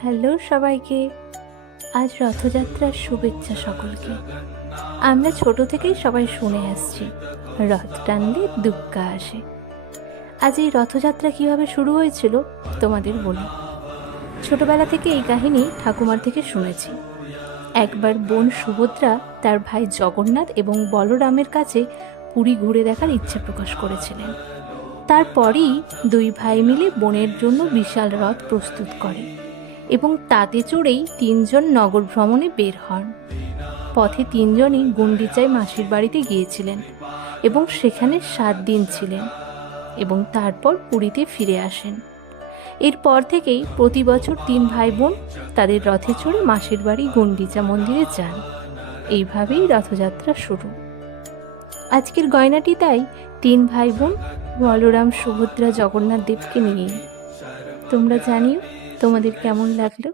Hello সবাইকে। আজ রথযাত্রার শুভেচ্ছা সকলকে। আমরা ছোট থেকেই সবাই শুনে আসছি, রথ টানলে দুগ্গা আসে। আজ এই রথযাত্রা কিভাবে শুরু হয়েছিল তোমাদের বলি। ছোটবেলা থেকে এই কাহিনী ঠাকুমার থেকে শুনেছি। একবার বোন সুভদ্রা তার ভাই জগন্নাথ এবং বলরামের কাছে পুরী ঘুরে দেখার ইচ্ছে প্রকাশ করেছিলেন। তারপরই দুই ভাই মিলে বোনের জন্য বিশাল রথ প্রস্তুত করে এবং তাতে চড়েই তিনজন নগর ভ্রমণে বের হন। পথে তিনজনই গুন্ডিচায় মাসির বাড়িতে গিয়েছিলেন এবং সেখানে 7 দিন ছিলেন এবং তারপর পুরীতে ফিরে আসেন। এরপর থেকেই প্রতি বছর 3 ভাই বোন তাদের রথে চড়ে মাসির বাড়ি গুন্ডিচা মন্দিরে যান। এইভাবেই রথযাত্রা শুরু। আজকের গয়নাটি তাই 3 ভাই বোন বলরাম, সুভদ্রা, জগন্নাথ দেবকে নিয়েই। তোমরা জানিও তোমাদের কেমন লাগলো।